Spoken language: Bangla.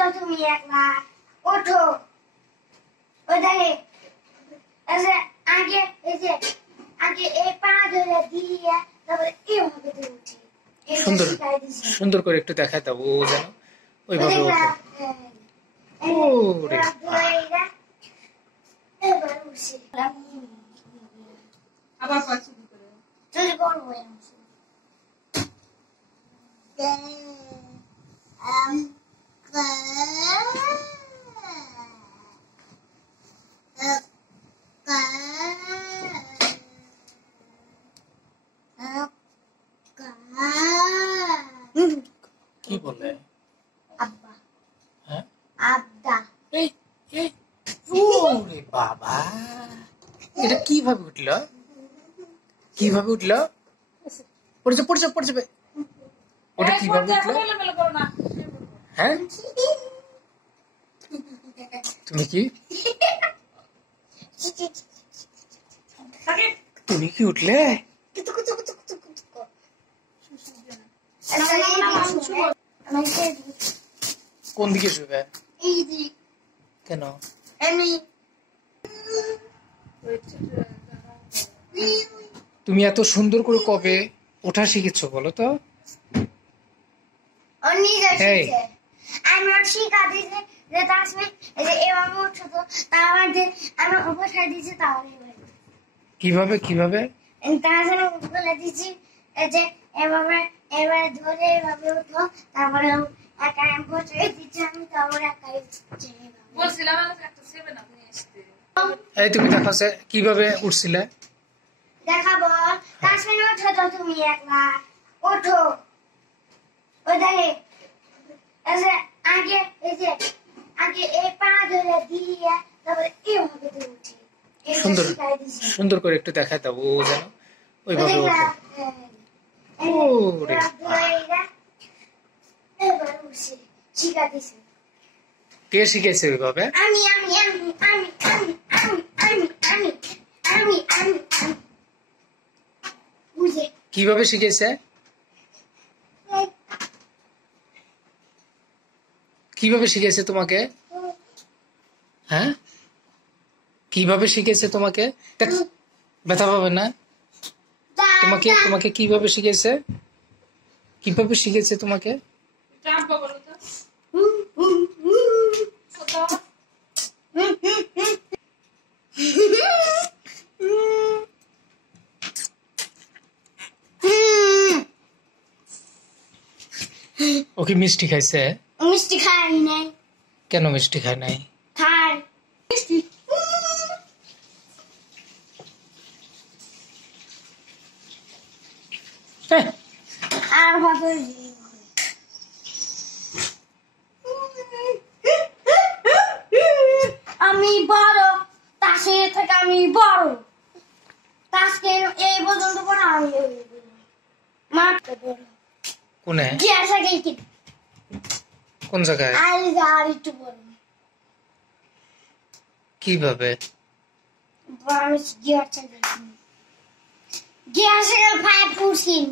তো তুমি একলা ওঠো ওই দেখে আগে এই যে আগে এই পা ধরে দিয়ে তারপরে এইভাবে তুমি উঠি সুন্দর সুন্দর করে একটু দেখায় দাও ও যেন ওইভাবে ওঠে ওরে এবার উঠছি আবার পাচ্ছি কি করে তুই বড় হয়ে আসছিস কি বলে আব্বা হ্যাঁ আব্বা এই এই ওরে বাবা এটা কিভাবে উঠলো কিভাবে উঠলো পড়ছে পড়ছে পড়ছে ওটা কিভাবে উঠলো হ্যাঁ তুমি কি তুমি কি উঠলে কোন দিকে শুবে কেন তুমি এত সুন্দর করে কবে ওঠা শিখেছো বলো তো Hey. আমি শিখা দিয়েছি যে তাসমিন এই যে এভাবে উঠছো তো তারপর যে আমি উপরে দিয়েছি তাহলে কিভাবে কিভাবে তাহলে বলে দিয়েছি যে এভাবে এবারে ধরে এভাবে উঠো তারপরে একা বসে দিচ্ছি আমি তারপরে একাই বলছিলাম একটা 7 আপনি আসতে এই তুমি দেখো সে কিভাবে উঠছিলে দেখাবো তাসমিন ওঠো তো তুমি একলা ওঠো ওই দেখে আগে এই যে আগে এই পা ধরে দিয়ে তারপরে এইভাবে তুমি উঠি সুন্দর সুন্দর করে একটু দেখায় দাও ও যেন ওইভাবে ওঠে ওরে এবার উঠছি শিখা দিয়েছি কে শিখেছে ওইভাবে আমি আমি আমি আমি আমি আমি আমি আমি আমি আমি বুঝে কিভাবে শিখেছে কিভাবে শিখেছে তোমাকে হ্যাঁ কিভাবে শিখেছে তোমাকে ব্যথা পাবে না তোমাকে তোমাকে কিভাবে শিখেছে কিভাবে শিখেছে তোমাকে চাম্পা বলো তো ও কি মিষ্টি খাইছে মিষ্টি খাই নাই কেন মিষ্টি খায় নাই খাই মিষ্টি আর বাবা আমি বড় তাসে থেকে আমি বড় তাসকে এই পর্যন্ত পড়া আমি মারতে বড় কোনে গিয়াসা গেইতে কোন জায়গায় আর একটু বড় কিভাবে আমি গিয়াসা গেইতে গিয়াসা 5 পুশিং